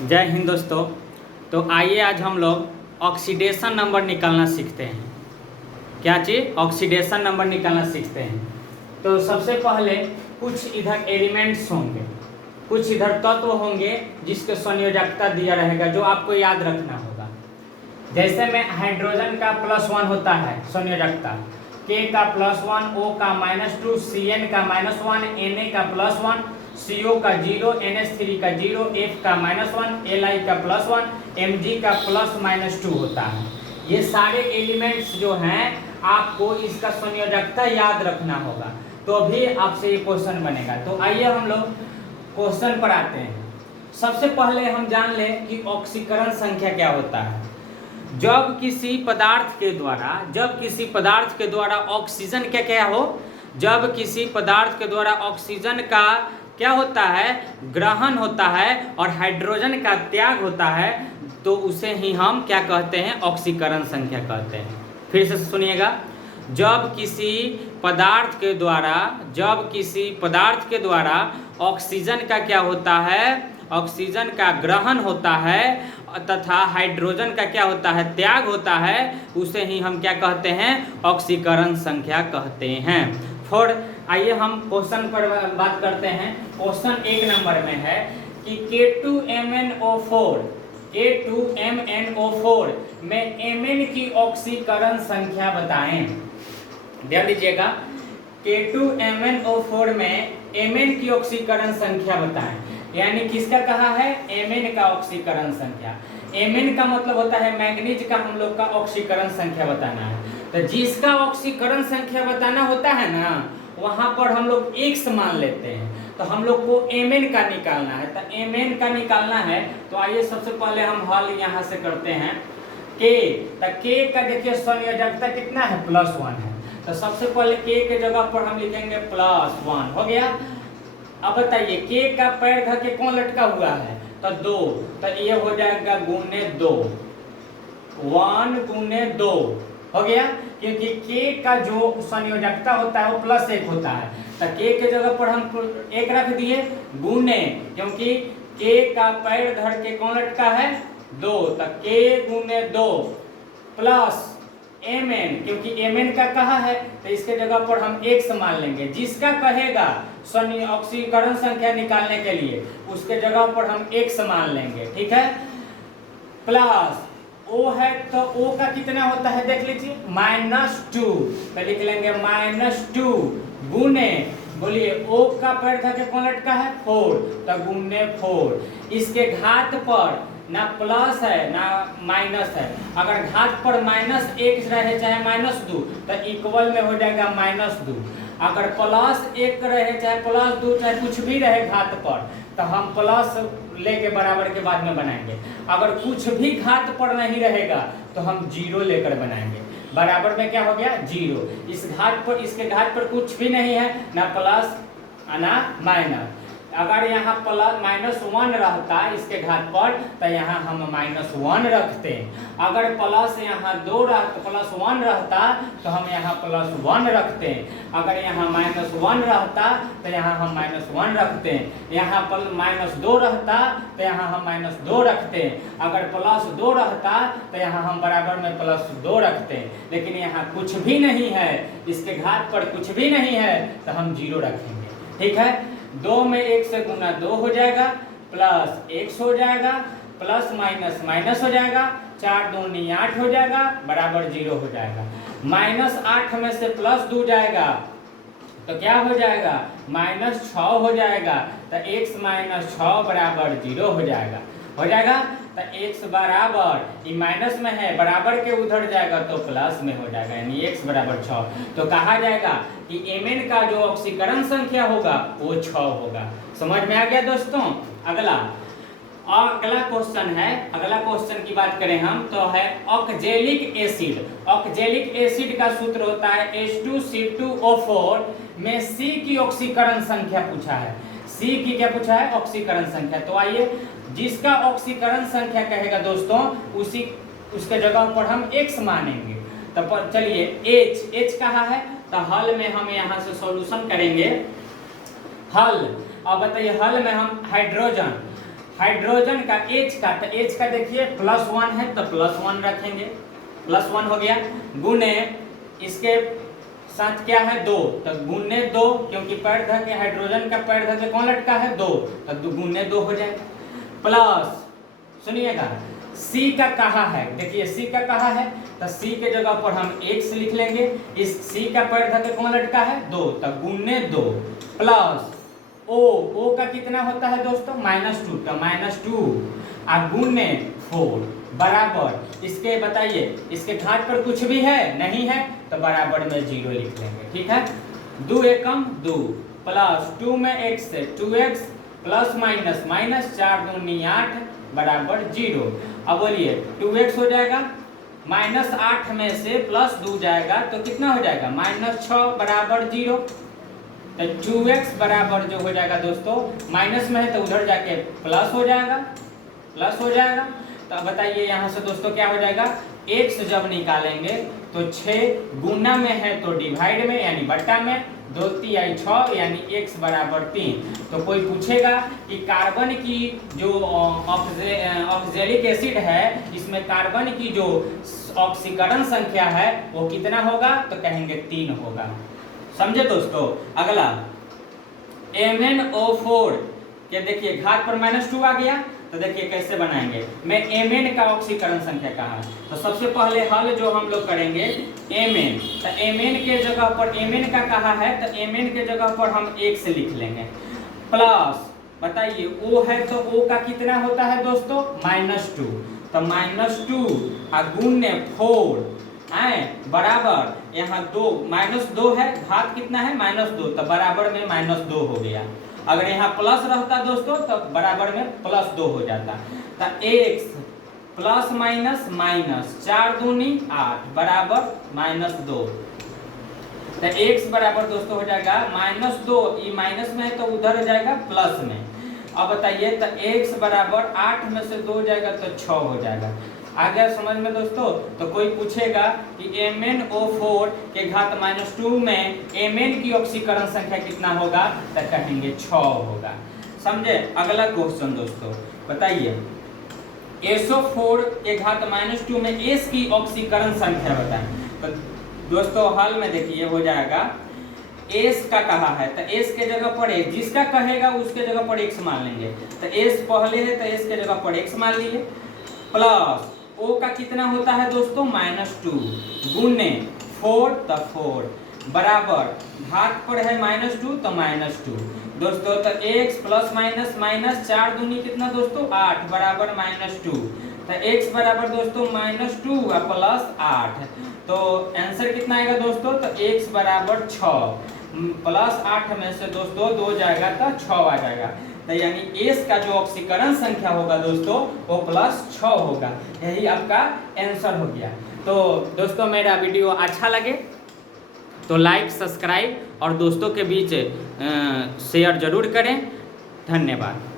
जय हिंद दोस्तों। तो आइए आज हम लोग ऑक्सीडेशन नंबर निकालना सीखते हैं। क्या चीज़? ऑक्सीडेशन नंबर निकालना सीखते हैं। तो सबसे पहले कुछ इधर एलिमेंट्स होंगे, कुछ इधर तत्व होंगे जिसके संयोजकता दिया रहेगा, जो आपको याद रखना होगा। जैसे में हाइड्रोजन का +1 होता है संयोजकता, K का +1, O का -2, Cn का -1, Na का +1, CO का 0, NH3 का 0, F का -1, Li का +1, Mg का +-2 होता है। ये सारे एलिमेंट्स जो हैं आपको इसका संयोजकता याद रखना होगा, तो भी आपसे ये क्वेश्चन बनेगा। तो आइए हम लोग क्वेश्चन पर आते हैं। सबसे पहले हम जान लें कि ऑक्सीकरण संख्या क्या होता है। जब किसी पदार्थ के द्वारा ऑक्सीजन क्या हो, जब किसी पदार्थ के द्वारा ऑक्सीजन का क्या होता है, ग्रहण होता है और हाइड्रोजन का त्याग होता है, तो उसे ही हम क्या कहते हैं, ऑक्सीकरण संख्या कहते हैं। फिर से सुनिएगा। जब किसी पदार्थ के द्वारा ऑक्सीजन का क्या होता है, ऑक्सीजन का ग्रहण होता है तथा हाइड्रोजन का क्या होता है, त्याग होता है, उसे ही हम क्या कहते हैं, ऑक्सीकरण संख्या कहते हैं। आइए हम क्वेश्चन पर बात करते हैं। क्वेश्चन 1 नंबर में है कि K2MnO4 में Mn की ऑक्सीकरण संख्या बताएं। ध्यान दीजिएगा, K2MnO4 में Mn की ऑक्सीकरण संख्या बताएं। यानी किसका कहा है, Mn का ऑक्सीकरण संख्या। Mn का मतलब होता है मैग्नीज का हम लोग का ऑक्सीकरण संख्या बताना है। तो जिसका ऑक्सीकरण संख्या बताना होता है ना, वहां पर हम लोग x मान लेते हैं। तो हम लोग को Mn का निकालना है। तो Mn का निकालना है, तो आइए सबसे पहले हम हल यहाँ से करते हैं। K, तो K का देखिए संयोजकता कितना है, +1 है। तो सबसे पहले K के जगह पर हम लिखेंगे +1, हो गया। अब बताइए K का पैर धर के कौन लटका हुआ है, तो 2, तो ये हो जाएगा गुने 2, 1 गुने 2 हो गया। क्योंकि K का जो संयोजकता होता है वो +1 होता है, तो K के जगह पर हम 1 रख दिए, गुने, क्योंकि K का पैर धर के कौन लटका है, 2, तो K गुने 2 प्लस Mn, क्योंकि Mn का कहा है तो इसके जगह पर हम x मान लेंगे। जिसका कहेगा ऑक्सीकरण संख्या निकालने के लिए, उसके जगह पर हम x मान लेंगे, ठीक है। प्लस O है, तो O का कितना होता है देख लीजिए, -2, तो लिख लेंगे -2 गुने, बोलिए O का पैर धर के कौन लटका है, 4, तो गुने 4। इसके घात पर ना प्लस है ना माइनस है। अगर घात पर -1 रहे चाहे -2, तो इक्वल में हो जाएगा -2। अगर +1 रहे चाहे +2 चाहे कुछ भी रहे घात पर, तो हम प्लस लेके बराबर के बाद में बनाएंगे। अगर कुछ भी घात पर नहीं रहेगा तो हम 0 लेकर बनाएंगे। बराबर में क्या हो गया, 0। इसके घात पर कुछ भी नहीं है, ना प्लस ना माइनस। अगर यहाँ -1 रहता इसके घात पर, तो यहाँ हम -1 रखते। अगर प्लस यहाँ +1 रहता तो हम यहाँ +1 रखते। अगर यहाँ -1 रहता तो यहाँ हम -1 रखते। यहाँ -2 रहता तो यहाँ हम -2 रखते। अगर +2 रहता तो यहाँ हम बराबर में +2 रखते। लेकिन यहाँ कुछ भी नहीं है, इसके घात पर कुछ भी नहीं है, तो हम 0 रखेंगे, ठीक है। 2 में 1 से गुना 2 हो जाएगा, प्लस x हो जाएगा, प्लस माइनस हो जाएगा, 4 दूनी 8 हो जाएगा, बराबर 0 हो जाएगा। -8 में से +2 जाएगा तो क्या हो जाएगा, -6 हो जाएगा। तो x - 6 बराबर 0 हो जाएगा, तो x बराबर, ये माइनस में है, बराबर के उधर जाएगा तो प्लस में हो जाएगा, यानी x बराबर 6। तो कहा जाएगा कि Mn का जो ऑक्सीकरण संख्या होगा वो 6 होगा। समझ में आ गया दोस्तों। अगला क्वेश्चन की बात करें हम, तो है ऑक्जेलिक एसिड। ऑक्जेलिक एसिड का सूत्र होता है H2C2O4 में C की ऑक्सीकरण संख्या पूछा है। C की क्या पूछा है, ऑक्सीकरण संख्या। तो आइए, जिसका ऑक्सीकरण संख्या कहेगा दोस्तों, उसके जगह पर हम x मानेंगे। तो चलिए H कहा है, तो हल में हम यहाँ से सॉल्यूशन करेंगे। हल, अब बताइए, हल में हम हाइड्रोजन का H का, तो H का देखिए +1 है तो +1 रखेंगे, +1 हो गया, गुने इसके साथ क्या है 2, तो गुने 2, क्योंकि पैर धर के हाइड्रोजन का पैर धर के कौन लटका है 2, तो गुने 2 हो जाएगा, प्लस सुनिएगा C का कहा है, देखिए C का कहा है, तो C के जगह पर हम x लिख लेंगे, इस C का पैर धर के कौन लटका है 2, तो गुने 2, प्लस O का कितना होता है दोस्तों -2, तो -2 गुने 4 बराबर, इसके बताइए इसके घात पर कुछ भी है नहीं है, तो बराबर में 0 लिख लेंगे, ठीक है। 2 एकम 2 प्लस 2 में x से 2x प्लस माइनस माइनस 4 दूनी 8 बराबर 0। अब बोलिए 2x हो जाएगा, -8 में से +2 जाएगा तो कितना हो जाएगा -6 बराबर 0। तो 2x बराबर जो हो जाएगा दोस्तों, माइनस में है तो उधर जाके प्लस हो जाएगा, प्लस हो जाएगा। तो अब बताइए यहाँ से दोस्तों क्या हो जाएगा, x जब निकालेंगे तो 6 गुना में है तो डिवाइड में यानी बट्टा में, 2 तिहाई 6 यानी x बराबर 3। तो कोई पूछेगा कि कार्बन की जो ऑक्जेलिक एसिड है इसमें कार्बन की जो ऑक्सीकरण संख्या है वो कितना होगा, तो कहेंगे 3 होगा, समझे दोस्तों। अगला MnO4 के देखिए घात पर -2 आ गया, तो देखिए कैसे बनाएंगे, मैं Mn का ऑक्सीकरण संख्या कहा, तो सबसे पहले हल जो हम लोग करेंगे Mn, तो Mn के जगह पर Mn का कहा है तो Mn के जगह पर हम x लिख लेंगे, प्लस बताइए O है तो O का कितना होता है दोस्तों -2, तो -2 गुने 4 बराबर यहाँ 2 -2 है, घात कितना है -2, तो बराबर में -2 हो गया। अगर यहाँ प्लस रहता दोस्तों तो बराबर में +2 हो जाता, तो x प्लस माइनस माइनस 4 दूनी 8 बराबर -2, तो x बराबर दोस्तों हो जाएगा -2, ये माइनस में है तो उधर हो जाएगा प्लस में। अब बताइए तो x बराबर 8 में से 2 जाएगा तो 6 हो जाएगा। आ गया समझ में दोस्तों। तो कोई पूछेगा कि MnO4 के घात -2 में Mn की ऑक्सीकरण संख्या कितना होगा, तो कहेंगे 6 होगा, समझे। अगला क्वेश्चन दोस्तों बताइए SO4 के घात -2 में S की ऑक्सीकरण संख्या बताएं। तो दोस्तों हल में देखिए हो जाएगा S का कहा है तो S के जगह पर x, जिसका कहेगा उसके जगह पर x मान लेंगे, तो S पहले है तो S के जगह पर x मान लिए, प्लस O का कितना होता है दोस्तों -2 गुने 4 तो 4 बराबर घात पर है -2 तो -2 दोस्तों, तो x प्लस माइनस माइनस 4 दूनी कितना दोस्तों 8 बराबर -2, तो x बराबर दोस्तों -2 प्लस 8, तो आंसर कितना आएगा दोस्तों, तो x बराबर 6 प्लस 8 में से दोस्तों 2 जाएगा तो 6 आ जाएगा, तो यानी S का जो ऑक्सीकरण संख्या होगा दोस्तों वो +6 होगा। यही आपका आंसर हो गया। तो दोस्तों मेरा वीडियो अच्छा लगे तो लाइक सब्सक्राइब और दोस्तों के बीच शेयर जरूर करें। धन्यवाद।